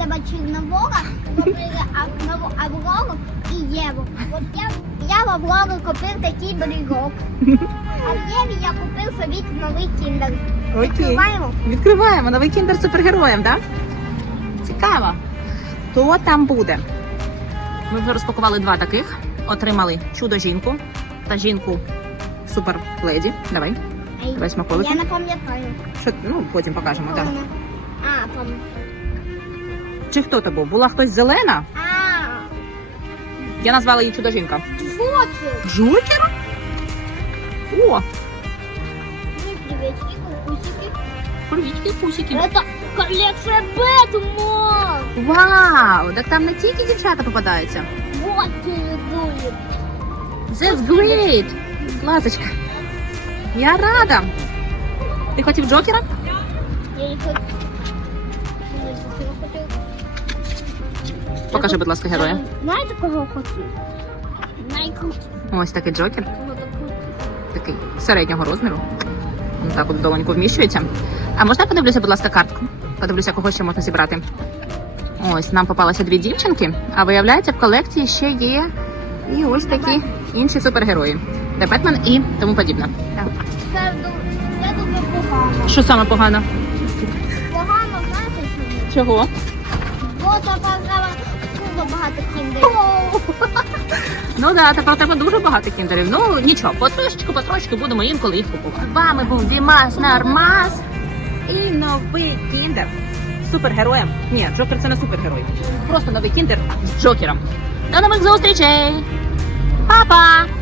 тебе Чорновола, купили Аврору- Аврору і Єву. От я, я в Аврору купив такий берегок. А в Єві я купив собі новий кіндер. Окей. Відкриваємо? Відкриваємо новий кіндер супергероєм, так? Цікаво. Хто там буде? Ми вже розпакували два таких. Отримали чудо жінку та жінку супер леді. Давай. Давай смаколики. Я не пам'ятаю. Що ну потім покажемо. Так. Вона. А, пам'ятаю. Чи хто то був? Була хтось зелена? А, Я назвала її чудо жінка. Джокер. Джокер? О, Ну, приветики, кукусики. привітки, пусики. Это коллекция Бэтмен. Вау! Так там не тільки дівчата попадаються. Вот передует. That's great! Ласочка. Я рада. Ти хотів Джокера? Я не хочу. Покажи, будь ласка, героя. Знаєте, кого? Найкрутішого Ось такий Джокер, такий середнього розміру. Він так от долоньку вміщується. А можна подивлюся, будь ласка, картку? Подивлюся, кого ще можна зібрати. Ось нам попалося дві дівчинки, а виявляється, в колекції ще є і ось такі інші супергерої. Де Бетмен і тому подібне. Це, це дуже погано. Що саме погано? Погано, знаєте чому? Чого? Бо запазала дуже багато кіндерів. Ну да, тепер тебе дуже багато кіндерів. Ну нічого, потрошечку, потрошечку будемо інколи їх купувати. З вами був Дімас Нормас і новий кіндер з супергероєм. Ні, Джокер це не супергерой. Просто новий кіндер з Джокером. До нових зустрічей! Па-па!